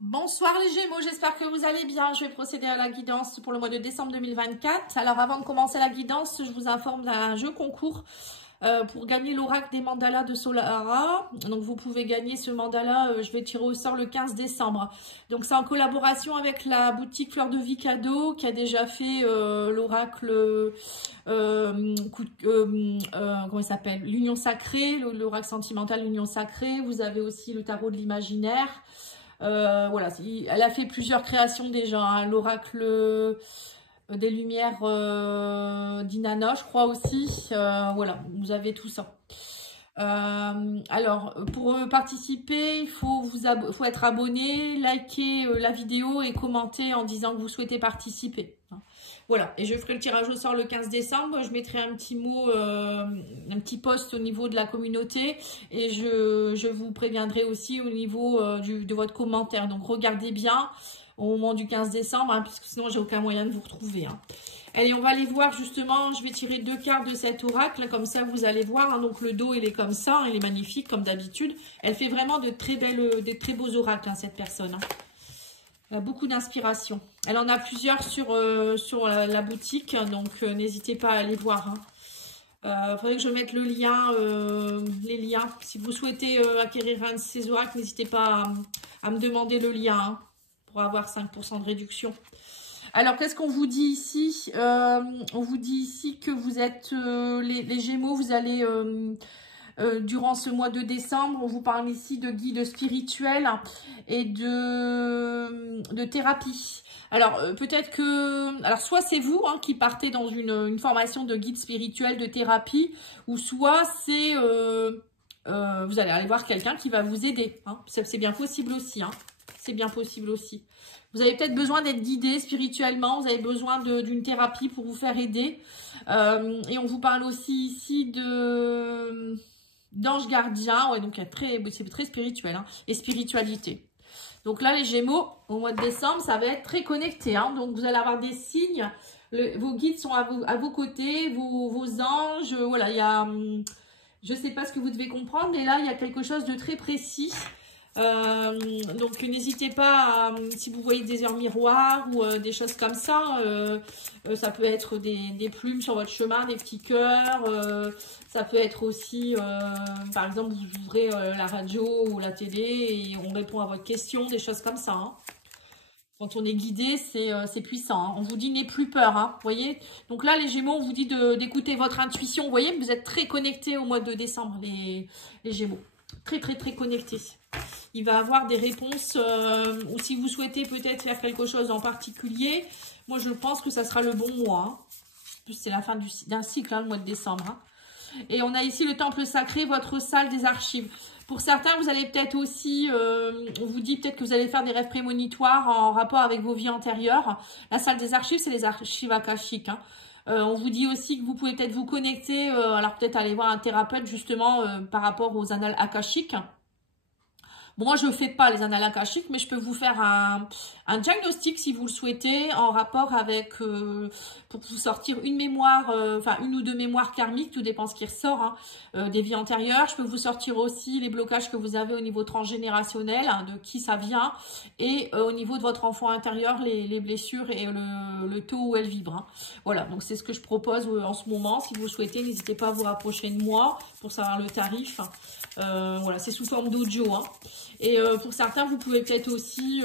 Bonsoir les Gémeaux, j'espère que vous allez bien. Je vais procéder à la guidance pour le mois de décembre 2024. Alors avant de commencer la guidance, je vous informe d'un jeu concours pour gagner l'oracle des mandalas de Solara. Donc vous pouvez gagner ce mandala, je vais tirer au sort le 15 décembre. Donc c'est en collaboration avec la boutique Fleur de Vie Cadeau qui a déjà fait l'oracle, comment il s'appelle, l'union sacrée, l'oracle sentimental, l'union sacrée. Vous avez aussi le tarot de l'imaginaire. Voilà, elle a fait plusieurs créations déjà, hein. L'oracle des lumières d'Inanna, je crois aussi. Voilà, vous avez tout ça. Alors, pour participer, il faut être abonné, liker la vidéo et commenter en disant que vous souhaitez participer. Voilà, et je ferai le tirage au sort le 15 décembre. Je mettrai un petit mot, un petit post au niveau de la communauté et je vous préviendrai aussi au niveau de votre commentaire. Donc, regardez bien au moment du 15 décembre, hein, puisque sinon, j'ai aucun moyen de vous retrouver. Hein. Allez, on va aller voir justement, je vais tirer 2 cartes de cet oracle, comme ça vous allez voir. Hein, donc, le dos, il est comme ça, il est magnifique comme d'habitude. Elle fait vraiment de très beaux oracles, hein, cette personne. Hein. Elle a beaucoup d'inspiration. Elle en a plusieurs sur la boutique, donc n'hésitez pas à aller voir. Il faudrait que je mette le lien, les liens. Si vous souhaitez acquérir un de ces oracles, n'hésitez pas à me demander le lien hein, pour avoir 5% de réduction. Alors, qu'est-ce qu'on vous dit ici? On vous dit ici que vous êtes les Gémeaux, vous allez... durant ce mois de décembre, on vous parle ici de guides spirituels et de thérapie. Alors, peut-être que... Alors, soit c'est vous hein, qui partez dans une formation de guide spirituel, de thérapie, ou soit c'est... vous allez aller voir quelqu'un qui va vous aider. Hein. C'est bien possible aussi. Hein. C'est bien possible aussi. Vous avez peut-être besoin d'être guidé spirituellement. Vous avez besoin d'une thérapie pour vous faire aider. Et on vous parle aussi ici d'ange gardien, ouais, donc c'est très spirituel, hein, et spiritualité. Donc là, les Gémeaux, au mois de décembre, ça va être très connecté. Hein, donc vous allez avoir des signes, vos guides sont à vos côtés, vos anges, voilà, il y a, je ne sais pas ce que vous devez comprendre, mais là, il y a quelque chose de très précis. Donc n'hésitez pas, si vous voyez des heures miroirs ou des choses comme ça, ça peut être des plumes sur votre chemin, des petits cœurs, ça peut être aussi, par exemple, vous ouvrez la radio ou la télé et on répond à votre question, des choses comme ça. Hein. Quand on est guidé, c'est puissant. Hein. On vous dit, n'ayez plus peur, hein, vous voyez. Donc là, les Gémeaux, on vous dit d'écouter votre intuition. Vous voyez, vous êtes très connectés au mois de décembre, les Gémeaux. Très connectés. Il va avoir des réponses, ou si vous souhaitez peut-être faire quelque chose en particulier, moi je pense que ça sera le bon mois. Hein. En plus, c'est la fin d'un cycle, hein, le mois de décembre. Hein. Et on a ici le temple sacré, votre salle des archives. Pour certains, vous allez peut-être aussi, on vous dit peut-être que vous allez faire des rêves prémonitoires en rapport avec vos vies antérieures. La salle des archives, c'est les archives akashiques. Hein. On vous dit aussi que vous pouvez peut-être vous connecter, alors peut-être aller voir un thérapeute justement par rapport aux annales akashiques. Bon, moi, je ne fais pas les annales akashiques, mais je peux vous faire un diagnostic si vous le souhaitez en rapport avec, pour vous sortir une mémoire, enfin une ou deux mémoires karmiques, tout dépend ce qui ressort, hein, des vies antérieures. Je peux vous sortir aussi les blocages que vous avez au niveau transgénérationnel, hein, de qui ça vient, et au niveau de votre enfant intérieur, les blessures et le taux où elles vibrent. Hein. Voilà, donc c'est ce que je propose en ce moment. Si vous le souhaitez, n'hésitez pas à vous rapprocher de moi pour savoir le tarif. Voilà, c'est sous forme d'audio. Hein. Et pour certains, vous pouvez peut-être aussi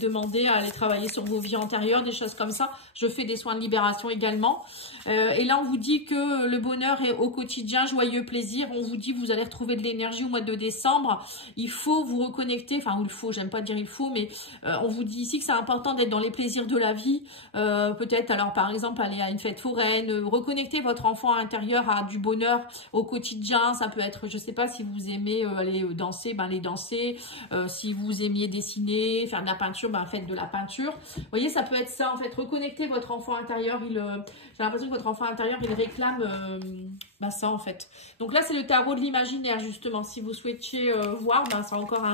demander à aller travailler sur vos vies antérieures, des choses comme ça. Je fais des soins de libération également. Et là, on vous dit que le bonheur est au quotidien, joyeux plaisir. On vous dit que vous allez retrouver de l'énergie au mois de décembre. Il faut vous reconnecter, enfin, il faut, j'aime pas dire il faut, mais on vous dit ici que c'est important d'être dans les plaisirs de la vie. Peut-être, alors par exemple, aller à une fête foraine, reconnecter votre enfant intérieur à du bonheur au quotidien. Ça peut être, je sais pas, si vous aimez aller danser, ben aller danser. Si vous aimiez dessiner, faire de la peinture, ben faites de la peinture. Vous voyez, ça peut être ça, en fait, reconnecter votre enfant intérieur. J'ai l'impression que votre enfant intérieur, il réclame ben ça, en fait. Donc là, c'est le tarot de l'imaginaire, justement. Si vous souhaitiez voir, ben c'est encore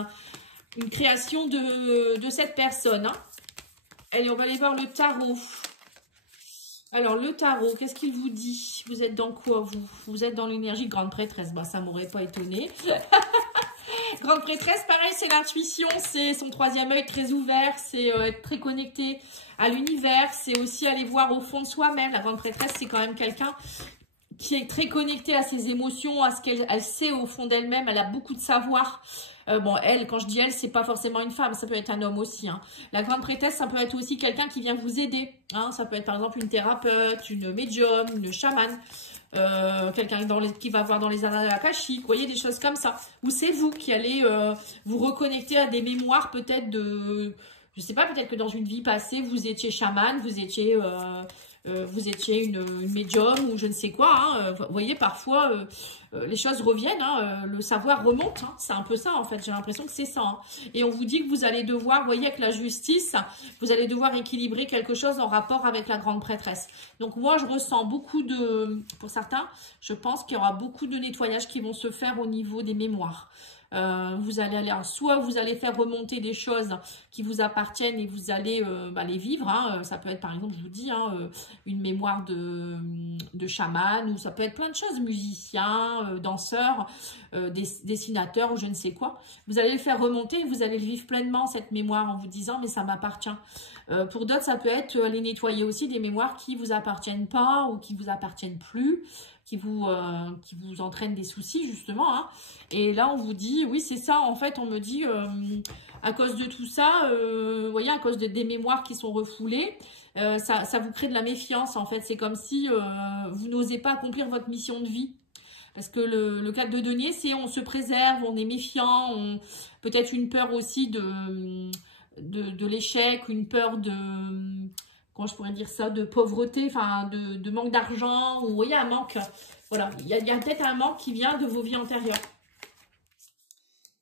une création de cette personne. Hein. Allez, on va aller voir le tarot. Alors, le tarot, qu'est-ce qu'il vous dit? Vous êtes dans quoi, vous? Vous êtes dans l'énergie grande prêtresse. Bah, ça m'aurait pas étonné. Grande prêtresse, pareil, c'est l'intuition, c'est son troisième œil très ouvert, c'est être très connecté à l'univers, c'est aussi aller voir au fond de soi-même. La grande prêtresse, c'est quand même quelqu'un qui est très connecté à ses émotions, à ce qu'elle sait au fond d'elle-même, elle a beaucoup de savoir. Bon, elle, quand je dis elle, c'est pas forcément une femme, ça peut être un homme aussi. Hein. La grande prêtresse, ça peut être aussi quelqu'un qui vient vous aider. Hein. Ça peut être par exemple une thérapeute, une médium, une chamane, quelqu'un qui va voir dans les annales akashiques, vous voyez, des choses comme ça. Ou c'est vous qui allez vous reconnecter à des mémoires peut-être de... Je sais pas, peut-être que dans une vie passée, vous étiez chamane, vous étiez une médium ou je ne sais quoi. Hein. Vous voyez, parfois, les choses reviennent. Hein. Le savoir remonte. Hein. C'est un peu ça, en fait. J'ai l'impression que c'est ça. Hein. Et on vous dit que vous allez devoir, vous voyez, avec la justice, vous allez devoir équilibrer quelque chose en rapport avec la grande prêtresse. Donc, moi, je ressens beaucoup de... Pour certains, je pense qu'il y aura beaucoup de nettoyage qui vont se faire au niveau des mémoires. Vous allez aller, soit vous allez faire remonter des choses qui vous appartiennent et vous allez les vivre. Hein. Ça peut être par exemple, je vous dis, hein, une mémoire de chaman, ou ça peut être plein de choses, musiciens, danseurs, dessinateurs ou je ne sais quoi. Vous allez le faire remonter et vous allez le vivre pleinement, cette mémoire, en vous disant mais ça m'appartient. Pour d'autres, ça peut être les nettoyer aussi des mémoires qui vous appartiennent pas ou qui vous appartiennent plus, qui vous entraînent des soucis justement. Hein. Et là, on vous dit, oui, c'est ça. En fait, on me dit, à cause de tout ça, vous voyez, à cause des mémoires qui sont refoulées, ça vous crée de la méfiance. En fait, c'est comme si vous n'osez pas accomplir votre mission de vie. Parce que le 4 de denier, c'est on se préserve, on est méfiant, peut-être une peur aussi de l'échec, une peur de... Comment je pourrais dire ça, de pauvreté, enfin de manque d'argent, ou vous voyez, un manque, voilà, il y a peut-être un manque qui vient de vos vies antérieures,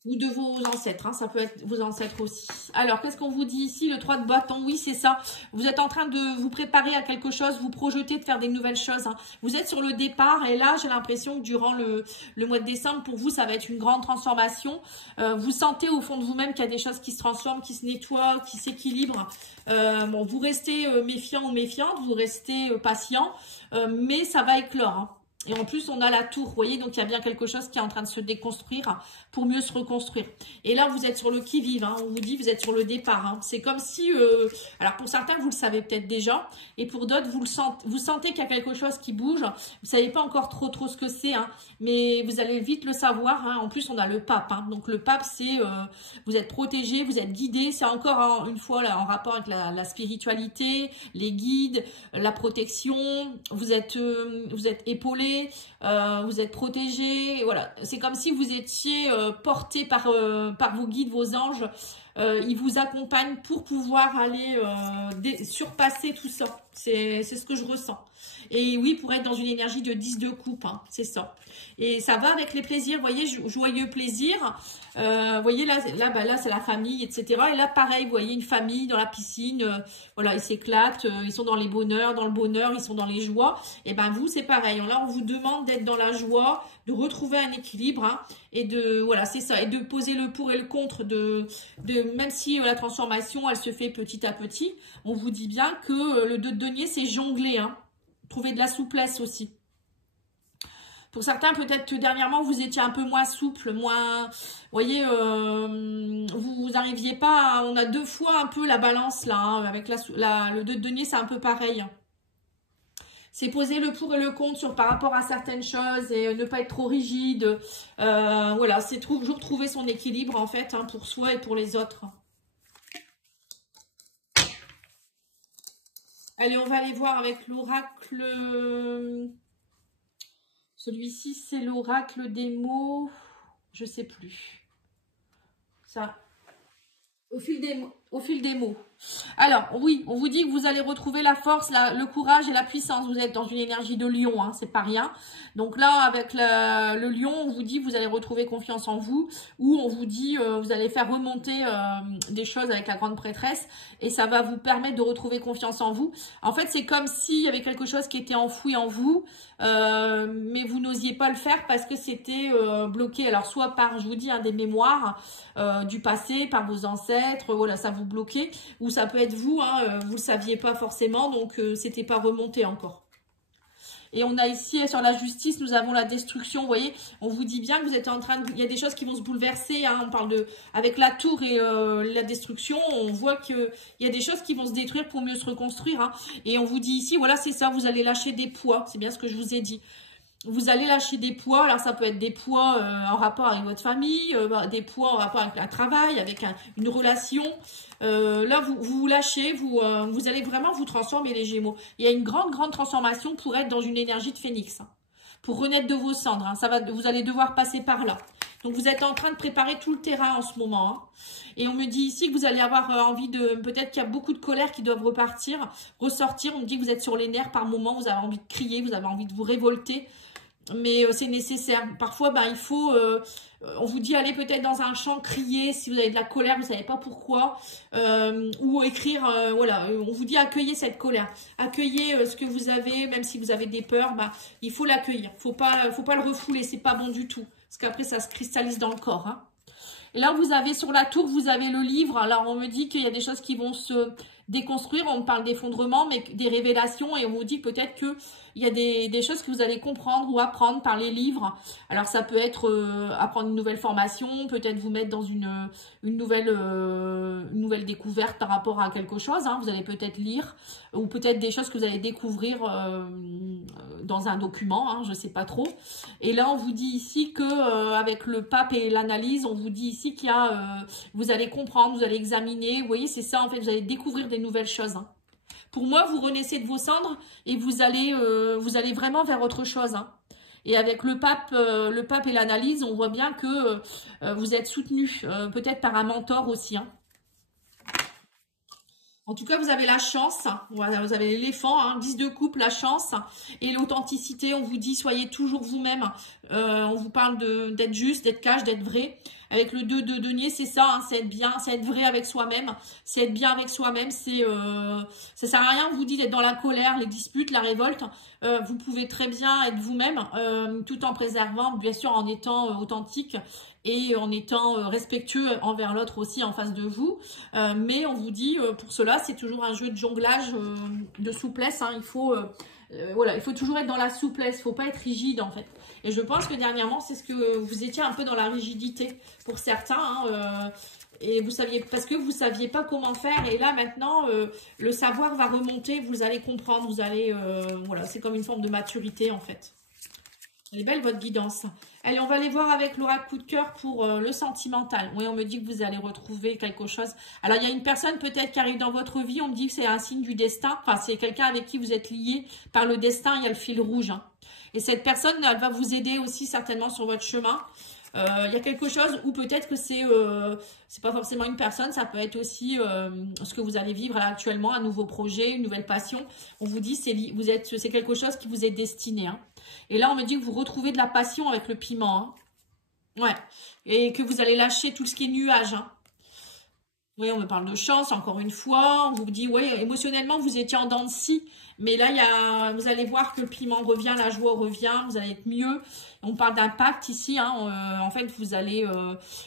ou de vos ancêtres, hein, ça peut être vos ancêtres aussi. Alors, qu'est-ce qu'on vous dit ici, le 3 de bâton? Oui, c'est ça, vous êtes en train de vous préparer à quelque chose, vous projetez de faire des nouvelles choses, hein. Vous êtes sur le départ, et là, j'ai l'impression que durant le mois de décembre, pour vous, ça va être une grande transformation. Vous sentez au fond de vous-même qu'il y a des choses qui se transforment, qui se nettoient, qui s'équilibrent. Bon, vous restez méfiant ou méfiante, vous restez patient, mais ça va éclore, hein. Et en plus, on a la tour, vous voyez, donc il y a bien quelque chose qui est en train de se déconstruire pour mieux se reconstruire. Et là, vous êtes sur le qui-vive, hein, on vous dit, vous êtes sur le départ. Hein. C'est comme si, alors pour certains, vous le savez peut-être déjà, et pour d'autres, vous sentez qu'il y a quelque chose qui bouge. Vous ne savez pas encore trop ce que c'est, hein, mais vous allez vite le savoir. Hein. En plus, on a le pape. Hein. Donc le pape, c'est, vous êtes protégé, vous êtes guidé. C'est encore, hein, une fois, là, en rapport avec la spiritualité, les guides, la protection. Vous êtes épaulé. Vous êtes protégé, voilà, c'est comme si vous étiez porté par vos guides, vos anges, ils vous accompagnent pour pouvoir aller surpasser tout ça, c'est ce que je ressens. Et oui, pour être dans une énergie de 10 de coupe, hein, c'est ça. Et ça va avec les plaisirs, vous voyez, joyeux plaisir. Vous voyez, là c'est la famille, etc. Et là, pareil, vous voyez une famille dans la piscine, voilà, ils s'éclatent, ils sont dans les bonheurs, dans le bonheur, ils sont dans les joies. Et ben vous, c'est pareil. Là, on vous demande d'être dans la joie, de retrouver un équilibre, hein, et de, voilà, c'est ça, et de poser le pour et le contre, même si la transformation, elle se fait petit à petit, on vous dit bien que le 2 de denier, c'est jongler, hein. Trouver de la souplesse aussi. Pour certains, peut-être que dernièrement, vous étiez un peu moins souple, moins... Vous voyez, vous n'arriviez pas... On a 2 fois un peu la balance, là. Hein, avec le 2 de denier, c'est un peu pareil. C'est poser le pour et le contre par rapport à certaines choses et ne pas être trop rigide. Voilà, c'est toujours trouver son équilibre, en fait, hein, pour soi et pour les autres. Allez, on va aller voir avec l'oracle... Celui-ci, c'est l'oracle des mots. Je sais plus. Ça, au fil des mots. Alors, oui, on vous dit que vous allez retrouver la force, le courage et la puissance. Vous êtes dans une énergie de lion, hein, c'est pas rien. Donc là, avec le lion, on vous dit que vous allez retrouver confiance en vous. Ou on vous dit, vous allez faire remonter des choses avec la grande prêtresse. Et ça va vous permettre de retrouver confiance en vous. En fait, c'est comme s'il y avait quelque chose qui était enfoui en vous. Mais vous n'osiez pas le faire parce que c'était bloqué. Alors, soit par, je vous dis, hein, des mémoires du passé, par vos ancêtres. Voilà, ça vous bloquait. Ou ça peut être vous, hein, vous ne le saviez pas forcément, donc c'était pas remonté encore. Et on a ici, sur la justice, nous avons la destruction. Vous voyez, on vous dit bien que vous êtes en train de... Il y a des choses qui vont se bouleverser. Hein, on parle de... Avec la tour et la destruction, on voit qu'il y a des choses qui vont se détruire pour mieux se reconstruire. Hein. Et on vous dit ici, voilà, c'est ça, vous allez lâcher des poids. C'est bien ce que je vous ai dit. Vous allez lâcher des poids, alors ça peut être des poids en rapport avec votre famille, des poids en rapport avec un travail, avec une relation. Là, vous lâchez, vous allez vraiment vous transformer les Gémeaux. Il y a une grande transformation pour être dans une énergie de phénix, hein, pour renaître de vos cendres. Hein, vous allez devoir passer par là. Donc, vous êtes en train de préparer tout le terrain en ce moment. Hein. Et on me dit ici que vous allez avoir envie de... Peut-être qu'il y a beaucoup de colère qui doivent ressortir. On me dit que vous êtes sur les nerfs par moment, vous avez envie de crier, vous avez envie de vous révolter. Mais c'est nécessaire. Parfois, il faut... on vous dit aller peut-être dans un champ, crier si vous avez de la colère, vous ne savez pas pourquoi. Ou écrire, voilà. On vous dit accueillez cette colère. Accueillez ce que vous avez, même si vous avez des peurs, il faut l'accueillir. Faut pas le refouler, c'est pas bon du tout. Parce qu'après, ça se cristallise dans le corps. Hein. Et là, vous avez sur la tour, vous avez le livre. Alors, on me dit qu'il y a des choses qui vont se déconstruire. On parle d'effondrement, mais des révélations. Et on vous dit peut-être qu'il y a des choses que vous allez comprendre ou apprendre par les livres. Alors, ça peut être apprendre une nouvelle formation, peut-être vous mettre dans une nouvelle découverte par rapport à quelque chose. Hein. Vous allez peut-être lire ou peut-être des choses que vous allez découvrir dans un document. Hein, je ne sais pas trop. Et là, on vous dit ici que avec le pape et l'analyse, on vous dit ici qu'il y a... vous allez comprendre, vous allez examiner. Vous voyez, c'est ça en fait. Vous allez découvrir des nouvelles choses. Hein. Pour moi, vous renaissez de vos cendres et vous allez vraiment vers autre chose. Hein. Et avec le pape et l'analyse, on voit bien que vous êtes soutenu, peut-être par un mentor aussi. Hein. En tout cas, vous avez la chance, voilà, vous avez l'éléphant, hein, 10 de coupe, la chance et l'authenticité. On vous dit, soyez toujours vous-même. On vous parle d'être juste, d'être cash, d'être vrai. Avec le 2 de denier, c'est ça, hein, c'est être bien, c'est être vrai avec soi-même. C'est être bien avec soi-même, ça sert à rien, on vous dit d'être dans la colère, les disputes, la révolte. Vous pouvez très bien être vous-même, tout en préservant, bien sûr, en étant authentique et en étant respectueux envers l'autre aussi en face de vous. Mais on vous dit, pour cela, c'est toujours un jeu de jonglage, de souplesse. Hein. Il faut toujours être dans la souplesse, il ne faut pas être rigide en fait. Et je pense que dernièrement, c'est ce que vous étiez un peu dans la rigidité pour certains. Hein, et vous saviez, parce que vous ne saviez pas comment faire. Et là, maintenant, le savoir va remonter, vous allez comprendre, vous allez... voilà, c'est comme une forme de maturité en fait. Elle est belle votre guidance. Allez, on va aller voir avec l'oracle coup de cœur pour le sentimental. Oui, on me dit que vous allez retrouver quelque chose. Alors, il y a une personne peut-être qui arrive dans votre vie. On me dit que c'est un signe du destin. Enfin, c'est quelqu'un avec qui vous êtes lié par le destin. Il y a le fil rouge. Hein. Et cette personne, elle va vous aider aussi certainement sur votre chemin. Il y a quelque chose ou peut-être que c'est pas forcément une personne, ça peut être aussi ce que vous allez vivre actuellement, un nouveau projet, une nouvelle passion. On vous dit c'est quelque chose qui vous est destiné. Hein. Et là, on me dit que vous retrouvez de la passion avec le piment. Hein. Ouais. Et que vous allez lâcher tout ce qui est nuage. Hein. Oui, on me parle de chance, encore une fois. On vous dit, oui, émotionnellement, vous étiez en dents de scie. Mais là, vous allez voir que le piment revient, la joie revient, vous allez être mieux. On parle d'un pacte ici. Hein, en fait, vous allez...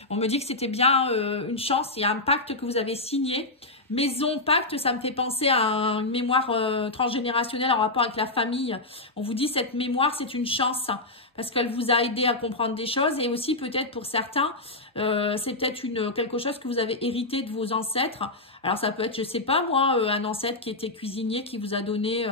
on me dit que c'était bien une chance. Il y a un pacte que vous avez signé. Maison, pacte, ça me fait penser à une mémoire transgénérationnelle en rapport avec la famille. On vous dit, cette mémoire, c'est une chance. Parce qu'elle vous a aidé à comprendre des choses. Et aussi, peut-être pour certains, c'est peut-être quelque chose que vous avez hérité de vos ancêtres. Alors, ça peut être, je sais pas moi, un ancêtre qui était cuisinier, qui vous a donné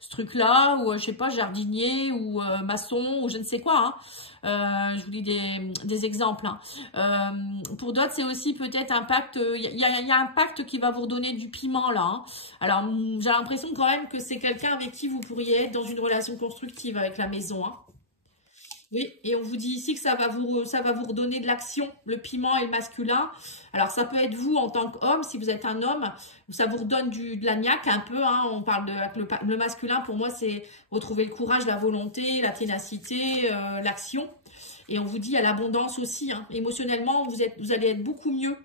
ce truc-là. Ou, je sais pas, jardinier ou maçon ou je ne sais quoi. Hein. Je vous dis des exemples. Hein. Pour d'autres, c'est aussi peut-être un pacte. Il y a un pacte qui va vous redonner du piment là. Hein. Alors, j'ai l'impression quand même que c'est quelqu'un avec qui vous pourriez être dans une relation constructive avec la maison. Hein. Oui, et on vous dit ici que ça va vous redonner de l'action, le piment et le masculin. Alors, ça peut être vous en tant qu'homme, si vous êtes un homme, ça vous redonne de la niaque un peu. Hein, on parle le masculin, pour moi, c'est retrouver le courage, la volonté, la ténacité, l'action. Et on vous dit à l'abondance aussi. Hein, émotionnellement, vous allez être beaucoup mieux.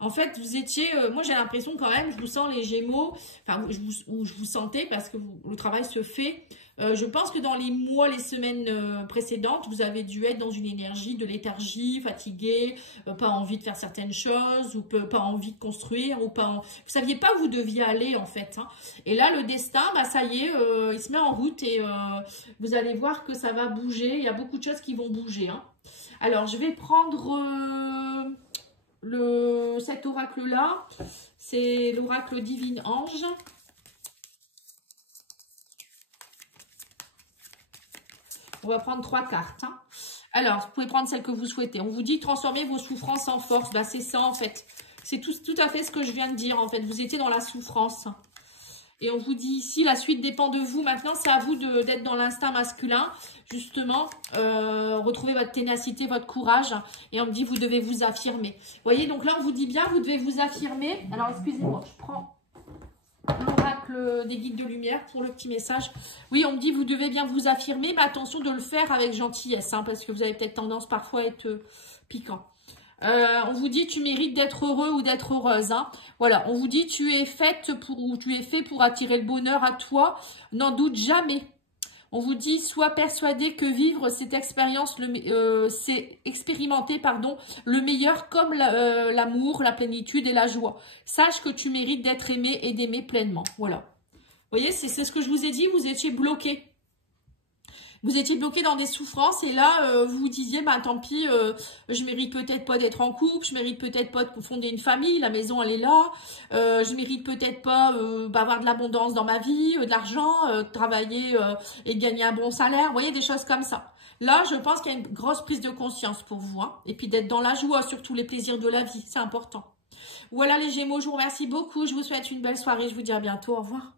En fait, vous étiez, moi j'ai l'impression quand même, je vous sens les Gémeaux, enfin, je vous sentais parce que le travail se fait. Je pense que dans les mois, les semaines précédentes, vous avez dû être dans une énergie de léthargie, fatigué, pas envie de faire certaines choses, ou pas envie de construire, ou pas... Vous saviez pas où vous deviez aller, en fait. Hein. Et là, le destin, bah, ça y est, il se met en route et vous allez voir que ça va bouger. Il y a beaucoup de choses qui vont bouger. Hein. Alors, je vais prendre cet oracle-là. C'est l'oracle Divine Ange. On va prendre 3 cartes. Hein. Alors, vous pouvez prendre celle que vous souhaitez. On vous dit transformer vos souffrances en force. Bah, c'est ça, en fait. C'est tout à fait ce que je viens de dire, en fait. Vous étiez dans la souffrance. Et on vous dit ici, la suite dépend de vous. Maintenant, c'est à vous d'être dans l'instinct masculin. Justement, retrouver votre ténacité, votre courage. Et on me dit, vous devez vous affirmer. Vous voyez, donc là, on vous dit bien, vous devez vous affirmer. Alors, excusez-moi, je prends l'oracle des guides de lumière pour le petit message. Oui, on me dit, vous devez bien vous affirmer. Mais attention de le faire avec gentillesse. Hein, parce que vous avez peut-être tendance parfois à être piquant. On vous dit tu mérites d'être heureux ou d'être heureuse. Hein. Voilà, on vous dit tu es faite ou tu es fait pour attirer le bonheur à toi. N'en doute jamais. On vous dit sois persuadé que vivre cette expérience, c'est expérimenter le meilleur comme l'amour, la plénitude et la joie. Sache que tu mérites d'être aimé et d'aimer pleinement. Voilà. Vous voyez, c'est ce que je vous ai dit. Vous étiez bloqué. Vous étiez bloqué dans des souffrances et là, vous vous disiez, bah tant pis, je mérite peut-être pas d'être en couple, je mérite peut-être pas de fonder une famille, la maison elle est là, je mérite peut-être pas avoir de l'abondance dans ma vie, de l'argent, travailler et gagner un bon salaire, vous voyez, des choses comme ça. Là, je pense qu'il y a une grosse prise de conscience pour vous, hein, et puis d'être dans la joie sur tous les plaisirs de la vie, c'est important. Voilà les Gémeaux, je vous remercie beaucoup, je vous souhaite une belle soirée, je vous dis à bientôt, au revoir.